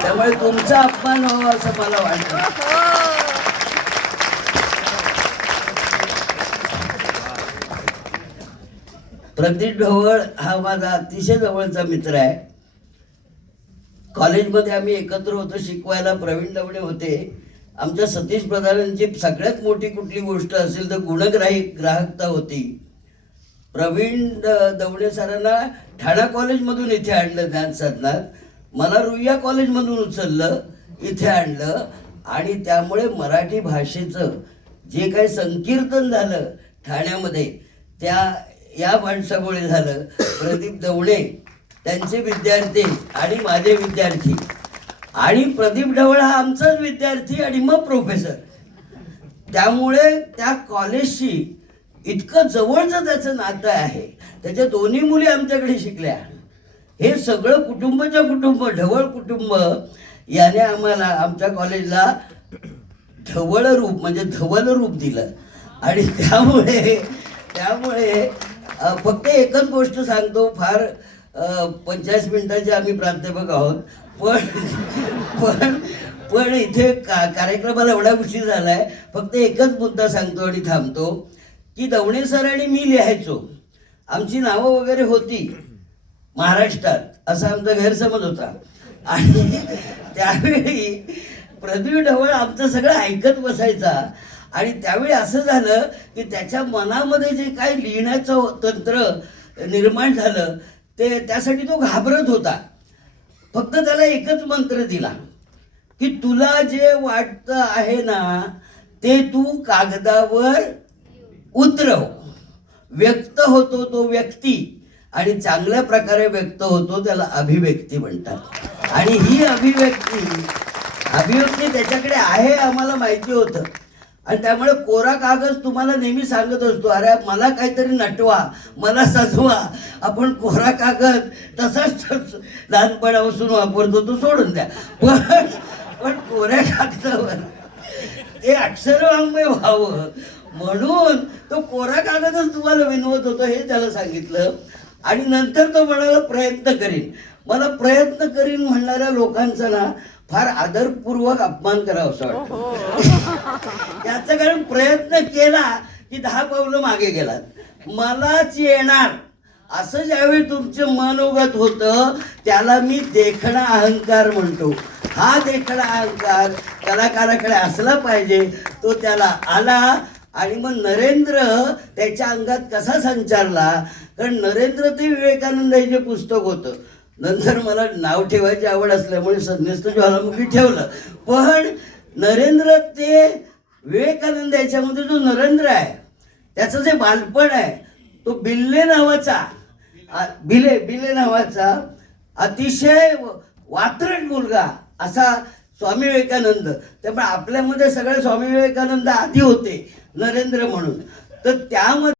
त्यामुळे तुमचा अपमान व्हावा असं मला वाटतं. प्रदीप ढवळ हा माझा अतिशय जवळचा मित्र आहे. कॉलेजमध्ये आम्ही एकत्र होतो शिकवायला प्रवीण दवणे होते. आमच्या सतीश प्रधानांची सगळ्यात मोठी कुठली गोष्ट असेल तर गुणग्राही ग्राहकता होती. प्रवीण द- दवणे सरांना ठाणा कॉलेजमधून इथे आणलं ज्ञान साधनात मला रुईया कॉलेजमधून उचललं इथे आणलं आणि त्यामुळे मराठी भाषेचं जे काही संकीर्तन झालं ठाण्यामध्ये त्या या माणसामुळे झालं. प्रदीप दवणे त्यांचे विद्यार्थी आणि माझे विद्यार्थी. आणि प्रदीप ढवळ हा आमचाच विद्यार्थी आणि मग प्रोफेसर त्यामुळे त्या कॉलेजशी इतकं जवळचं त्याचं नातं आहे. त्याच्या दोन्ही मुली आमच्याकडे शिकल्या. हे सगळं कुटुंबच्या कुटुंब ढवळ कुटुंब याने आम्हाला आमच्या कॉलेजला ढवळ रूप म्हणजे धवल रूप दिलं. आणि त्यामुळे त्यामुळे फक्त एकच गोष्ट सांगतो फार पंचेचाळीस मिनिटाचे आम्ही प्राध्यापक आहोत. पण पण पण इथे का कार्यक्रमाला एवढा उशीर झालाय. फक्त एकच मुद्दा सांगतो आणि थांबतो की दवणे सर आणि मी लिहायचो. आमची नावं वगैरे होती. महाराष्ट्रात असा आमचा गैरसमज होता. आणि त्यावेळी प्रदीप ढवळ आमचं सगळं ऐकत बसायचा. आणि त्यावेळी असं झालं की त्याच्या मनामध्ये जे काय लिहिण्याचं तंत्र निर्माण झालं ते त्यासाठी तो घाबरत होता. फक्त त्याला एकच मंत्र दिला की तुला जे वाटतं आहे ना ते तू कागदावर उतरव. व्यक्त होतो तो व्यक्ती. आणि चांगल्या प्रकारे व्यक्त होतो त्याला अभिव्यक्ती म्हणतात. आणि ही अभिव्यक्ती अभिव्यक्ती त्याच्याकडे आहे आम्हाला माहिती होतं. आणि त्यामुळे कोरा कागद तुम्हाला नेहमी सांगत असतो अरे मला काहीतरी नटवा मला सजवा आपण कोरा कागद तसाच लहानपणापासून वापरतो तो सोडून द्या. पण पण कोऱ्या कागदावर ते अक्षरवाङ्मय व्हावं म्हणून तो कोरा कागदच तुम्हाला विनवत होतो हे त्याला सांगितलं. आणि नंतर तो म्हणाला प्रयत्न करीन. मला प्रयत्न करीन म्हणणाऱ्या लोकांचा ना फार आदरपूर्वक अपमान करावा असं वाटतं याचं कारण प्रयत्न केला की दहा पावलं मागे गेलात. मलाच येणार. असं ज्यावेळी तुमचं मनोगत होतं त्याला मी देखणा अहंकार म्हणतो. हा देखणा अहंकार कलाकाराकडे असला पाहिजे तो त्याला आला आणि मग नरेंद्र त्याच्या अंगात कसा संचारला? कारण नरेंद्र ते विवेकानंद हे जे पुस्तक होतं. नंतर मला नाव ठेवायची आवड असल्यामुळे संन्यस्त ज्वालामुखी ठेवलं. पण नरेंद्र ते विवेकानंद याच्यामध्ये जो नरेंद्र आहे त्याचं जे बालपण आहे तो बिल्ले नावाचा बिले बिले नावाचा अतिशय वात्रट मुलगा असा स्वामी विवेकानंद. त्यामुळे आपल्यामध्ये सगळे स्वामी विवेकानंद आधी होते नरेंद्र म्हणून. तर त्यामध्ये